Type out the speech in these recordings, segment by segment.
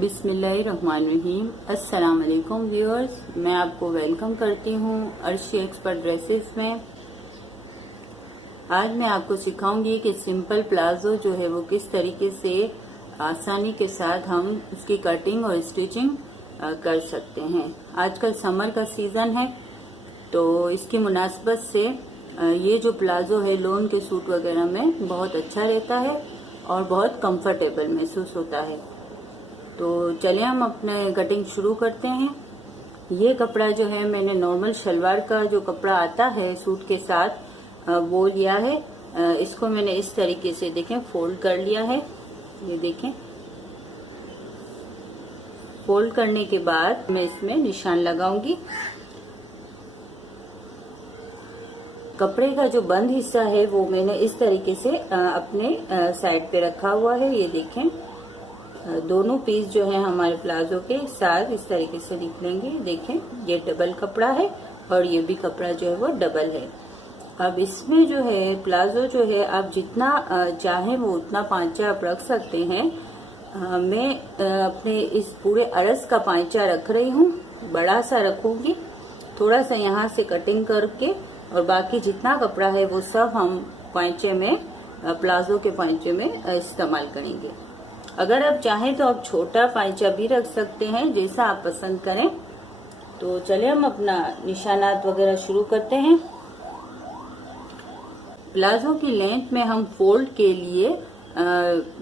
बिस्मिल्लाहिर्रहमानिर्रहीम। अस्सलाम वालेकुम व्यूअर्स, मैं आपको वेलकम करती हूँ अर्शी एक्सपर्ट ड्रेसेस में। आज मैं आपको सिखाऊंगी कि सिंपल प्लाजो जो है वो किस तरीके से आसानी के साथ हम उसकी कटिंग और स्टिचिंग कर सकते हैं। आजकल समर का सीजन है तो इसकी मुनासबत से ये जो प्लाजो है लोन के सूट वगैरह में बहुत अच्छा रहता है और बहुत कंफर्टेबल महसूस होता है। तो चलिए हम अपने कटिंग शुरू करते हैं। ये कपड़ा जो है मैंने नॉर्मल शलवार का जो कपड़ा आता है सूट के साथ वो लिया है। इसको मैंने इस तरीके से देखें फोल्ड कर लिया है। ये देखें, फोल्ड करने के बाद मैं इसमें निशान लगाऊंगी। कपड़े का जो बंद हिस्सा है वो मैंने इस तरीके से अपने साइड पे रखा हुआ है। ये देखें, दोनों पीस जो है हमारे प्लाजो के साथ इस तरीके से निकलेंगे। देखें, ये डबल कपड़ा है और ये भी कपड़ा जो है वो डबल है। अब इसमें जो है प्लाजो जो है आप जितना चाहें वो उतना पांचा आप रख सकते हैं। मैं अपने इस पूरे अरस का पांचा रख रही हूँ, बड़ा सा रखूंगी। थोड़ा सा यहाँ से कटिंग करके और बाकी जितना कपड़ा है वो सब हम पांचे में, प्लाजो के पांचे में इस्तेमाल करेंगे। अगर आप चाहें तो आप छोटा पांचा भी रख सकते हैं, जैसा आप पसंद करें। तो चलिए हम अपना निशानात वगैरह शुरू करते हैं। प्लाजो की लेंथ में हम फोल्ड के लिए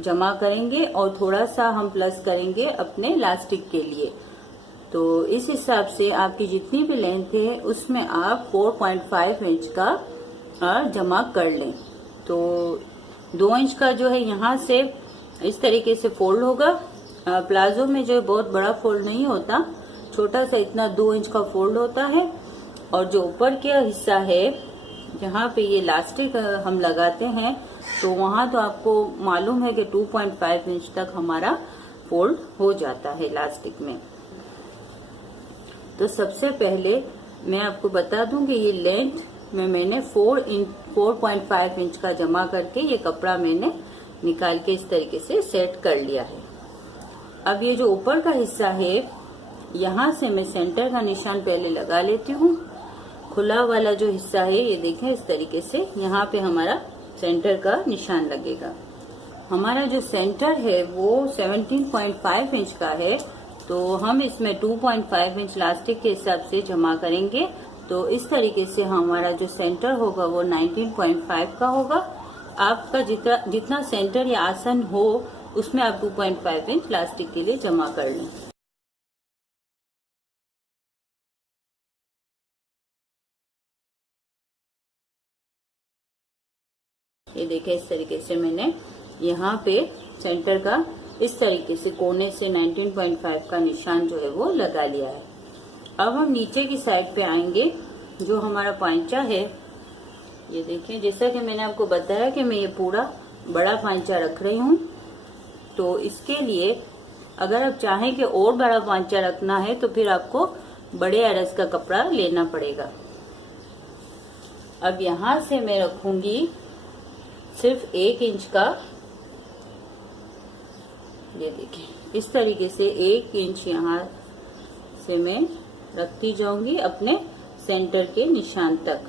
जमा करेंगे और थोड़ा सा हम प्लस करेंगे अपने इलास्टिक के लिए। तो इस हिसाब से आपकी जितनी भी लेंथ है उसमें आप 4.5 इंच का जमा कर लें। तो 2 इंच का जो है यहाँ से इस तरीके से फोल्ड होगा। प्लाजो में जो बहुत बड़ा फोल्ड नहीं होता, छोटा सा इतना 2 इंच का फोल्ड होता है। और जो ऊपर का हिस्सा है जहाँ पे ये इलास्टिक हम लगाते हैं तो वहां तो आपको मालूम है कि 2.5 इंच तक हमारा फोल्ड हो जाता है इलास्टिक में। तो सबसे पहले मैं आपको बता दूं कि ये लेंथ में मैंने 4.5 इंच का जमा करके ये कपड़ा मैंने निकाल के इस तरीके से सेट कर लिया है। अब ये जो ऊपर का हिस्सा है यहाँ से मैं सेंटर का निशान पहले लगा लेती हूँ। खुला वाला जो हिस्सा है ये देखें, इस तरीके से यहाँ पे हमारा सेंटर का निशान लगेगा। हमारा जो सेंटर है वो 17.5 इंच का है तो हम इसमें 2.5 इंच इलास्टिक के हिसाब से जमा करेंगे। तो इस तरीके से हमारा जो सेंटर होगा वो 19.5 का होगा। आपका जितना सेंटर या आसन हो उसमें आप 2.5 इंच इलास्टिक के लिए जमा कर लें। ये देखें, इस तरीके से मैंने यहाँ पे सेंटर का इस तरीके से कोने से 19.5 का निशान जो है वो लगा लिया है। अब हम नीचे की साइड पे आएंगे। जो हमारा पांचा है ये देखें, जैसा कि मैंने आपको बताया कि मैं ये पूरा बड़ा पांचा रख रही हूँ। तो इसके लिए अगर आप चाहें कि और बड़ा पांचा रखना है तो फिर आपको बड़े अरस का कपड़ा लेना पड़ेगा। अब यहाँ से मैं रखूंगी सिर्फ 1 इंच का। ये देखें, इस तरीके से 1 इंच यहाँ से मैं रखती जाऊंगी अपने सेंटर के निशान तक।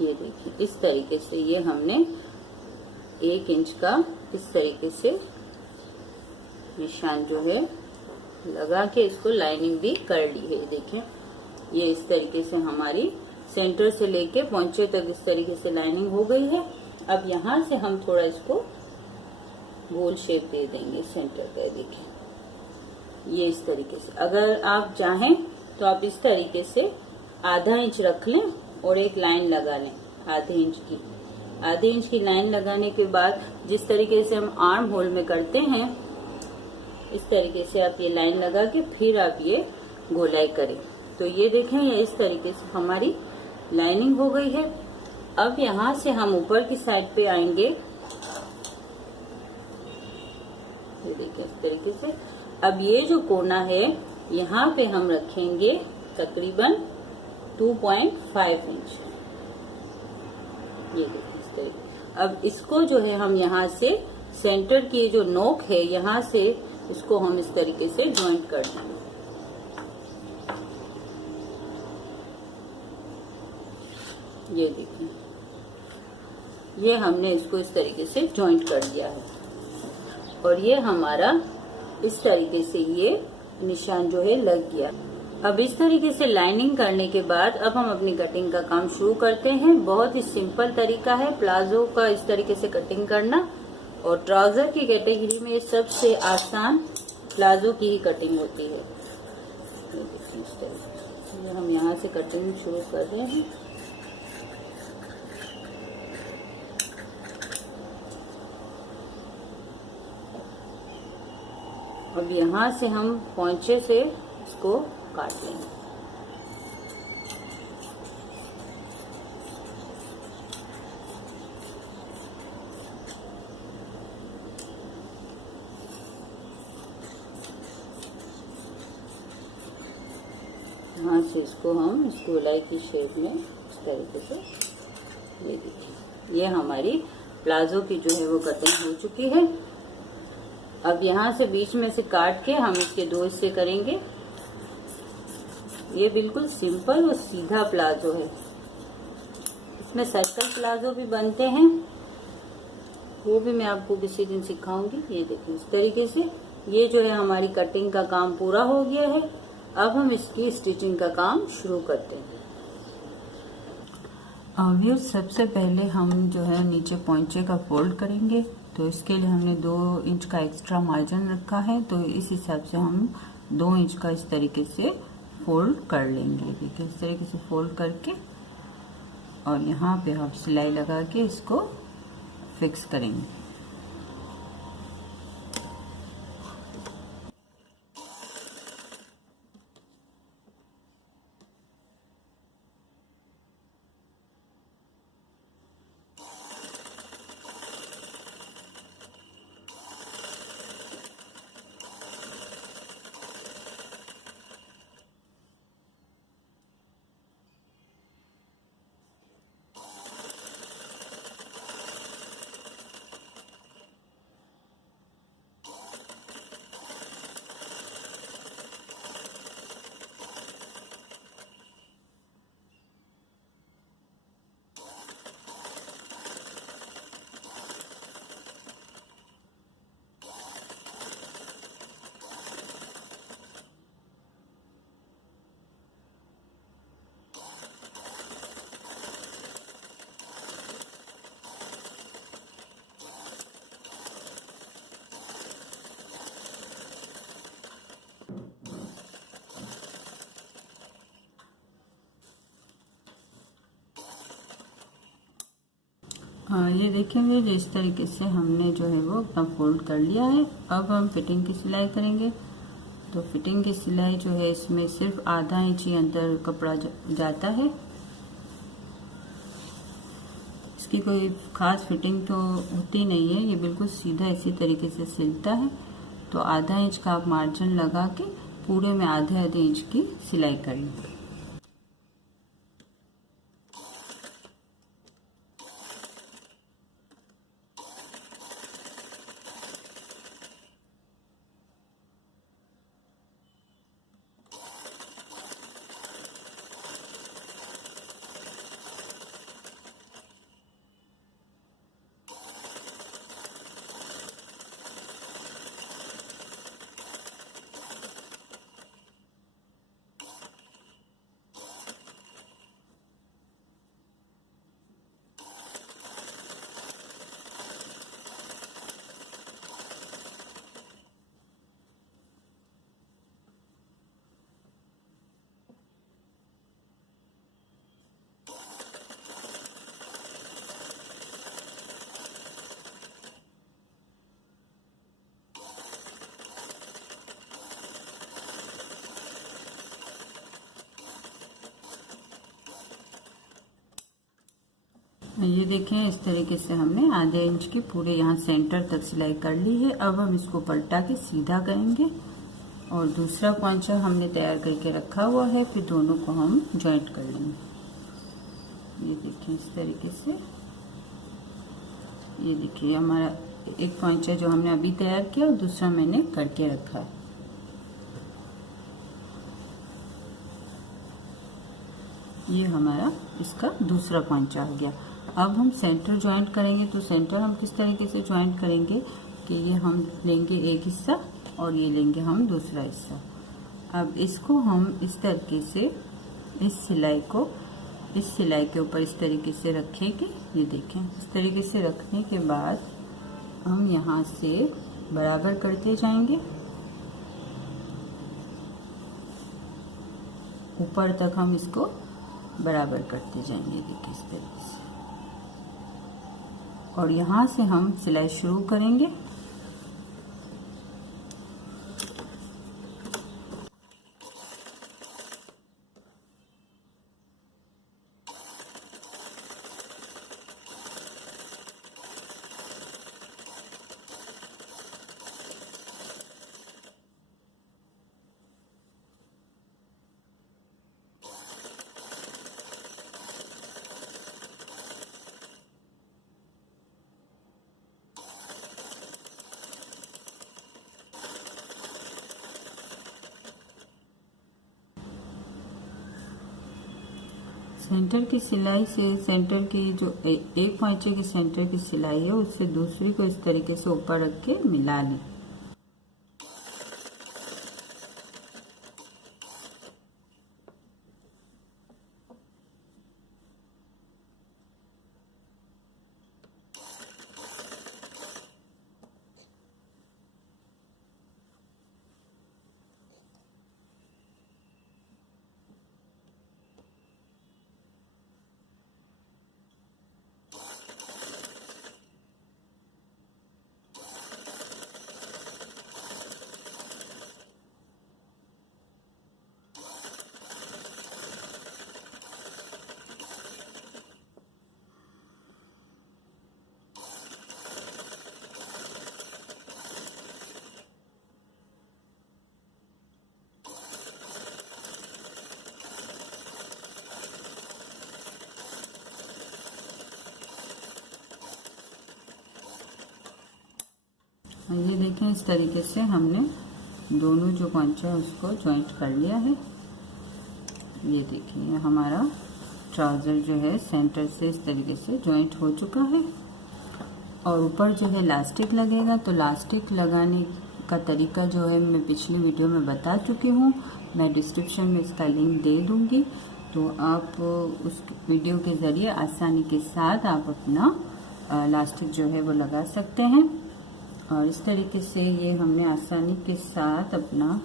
ये देखिए, इस तरीके से ये हमने 1 इंच का इस तरीके से निशान जो है लगा के इसको लाइनिंग भी कर ली है। देखें, ये इस तरीके से हमारी सेंटर से लेके पहुंचे तक इस तरीके से लाइनिंग हो गई है। अब यहाँ से हम थोड़ा इसको गोल शेप दे देंगे सेंटर का। देखें, ये इस तरीके से। अगर आप चाहें तो आप इस तरीके से आधा इंच रख लें और एक लाइन लगा लें आधे इंच की लाइन लगाने के बाद जिस तरीके से हम आर्म होल में करते हैं इस तरीके से आप ये लाइन लगा के फिर आप ये गोलाई करें। तो ये देखें, ये इस तरीके से हमारी लाइनिंग हो गई है। अब यहाँ से हम ऊपर की साइड पे आएंगे। ये देखिए, इस तरीके से। अब ये जो कोना है यहाँ पे हम रखेंगे तकरीबन 2.5 इंच। ये देखिए इस तरीके। अब इसको जो है हम यहाँ से सेंटर की जो नोक है यहाँ से इसको हम इस तरीके से जॉइंट कर देंगे। ये देखिए, ये हमने इसको इस तरीके से जॉइंट कर दिया है और ये हमारा इस तरीके से ये निशान जो है लग गया। अब इस तरीके से लाइनिंग करने के बाद अब हम अपनी कटिंग का काम शुरू करते हैं। बहुत ही सिंपल तरीका है प्लाजो का इस तरीके से कटिंग करना, और ट्राउजर की कैटेगरी में सबसे आसान प्लाजो की ही कटिंग होती है। इस तरीके से हम यहाँ से कटिंग शुरू कर रहे हैं। अब यहाँ से हम पोंचे से इसको काट लेंगे। यहाँ से इसको हम इसको गोलाई की शेप में इस तरीके से, ये देखिए, ये हमारी प्लाजो की जो है वो कटिंग हो चुकी है। अब यहाँ से बीच में से काट के हम इसके 2 हिस्से करेंगे। ये बिल्कुल सिंपल और सीधा प्लाजो है। इसमें सर्कल प्लाजो भी बनते हैं, वो भी मैं आपको किसी दिन सिखाऊंगी। ये देखिए इस तरीके से ये जो है हमारी कटिंग का काम पूरा हो गया है। अब हम इसकी स्टिचिंग का काम शुरू करते हैं। व्यूअर्स, सबसे पहले हम जो है नीचे पोंचे का फोल्ड करेंगे, तो इसके लिए हमने 2 इंच का एक्स्ट्रा मार्जिन रखा है, तो इस हिसाब से हम 2 इंच का इस तरीके से फोल्ड कर लेंगे। देखिए इस तरीके से फोल्ड करके और यहाँ पे हम सिलाई लगा के इसको फिक्स करेंगे। ये देखेंगे जो इस तरीके से हमने जो है वो अपना फोल्ड कर लिया है। अब हम फिटिंग की सिलाई करेंगे। तो फिटिंग की सिलाई जो है इसमें सिर्फ आधा इंच ही अंदर कपड़ा जाता है। इसकी कोई खास फिटिंग तो होती नहीं है, ये बिल्कुल सीधा इसी तरीके से सिलता है। तो आधा इंच का आप मार्जिन लगा के पूरे में आधे इंच की सिलाई करेंगे। ये देखें इस तरीके से हमने आधे इंच की पूरे यहाँ सेंटर तक सिलाई कर ली है। अब हम इसको पलटा के सीधा करेंगे और दूसरा पोंचा हमने तैयार करके रखा हुआ है। फिर दोनों को हम जॉइंट कर लेंगे। ये देखिए इस तरीके से। ये देखिए हमारा एक पोंचा जो हमने अभी तैयार किया और दूसरा मैंने करके रखा है। ये हमारा इसका दूसरा पोंचा हो गया। अब हम सेंटर ज्वाइंट करेंगे। तो सेंटर हम किस तरीके से ज्वाइंट करेंगे कि ये हम लेंगे एक हिस्सा और ये लेंगे हम दूसरा हिस्सा। अब इसको हम इस तरीके से इस सिलाई के ऊपर इस तरीके से रखेंगे। ये देखें इस तरीके से रखने के बाद हम यहाँ से बराबर करते जाएंगे, ऊपर तक हम इसको बराबर करते जाएंगे। देखिए इस तरीके से। और यहाँ से हम सिलाई शुरू करेंगे। सेंटर की सिलाई से सेंटर की जो एक पोंचे की सेंटर की सिलाई है उससे दूसरी को इस तरीके से ऊपर रख के मिला लें। ये देखें इस तरीके से हमने दोनों जो पोंचा है उसको ज्वाइंट कर लिया है। ये देखिए हमारा ट्राउज़र जो है सेंटर से इस तरीके से ज्वाइंट हो चुका है। और ऊपर जो है इलास्टिक लगेगा। तो इलास्टिक लगाने का तरीका जो है मैं पिछली वीडियो में बता चुकी हूँ। मैं डिस्क्रिप्शन में इसका लिंक दे दूँगी। तो आप उस वीडियो के ज़रिए आसानी के साथ आप अपना इलास्टिक जो है वो लगा सकते हैं। और इस तरीके से ये हमने आसानी के साथ अपना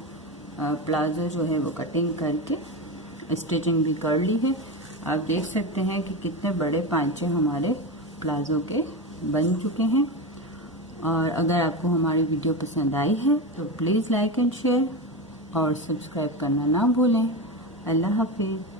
प्लाजो जो है वो कटिंग करके स्टिचिंग भी कर ली है। आप देख सकते हैं कि कितने बड़े पांचे हमारे प्लाजो के बन चुके हैं। और अगर आपको हमारी वीडियो पसंद आई है तो प्लीज़ लाइक एंड शेयर और सब्सक्राइब करना ना भूलें। अल्लाह हाफिज़।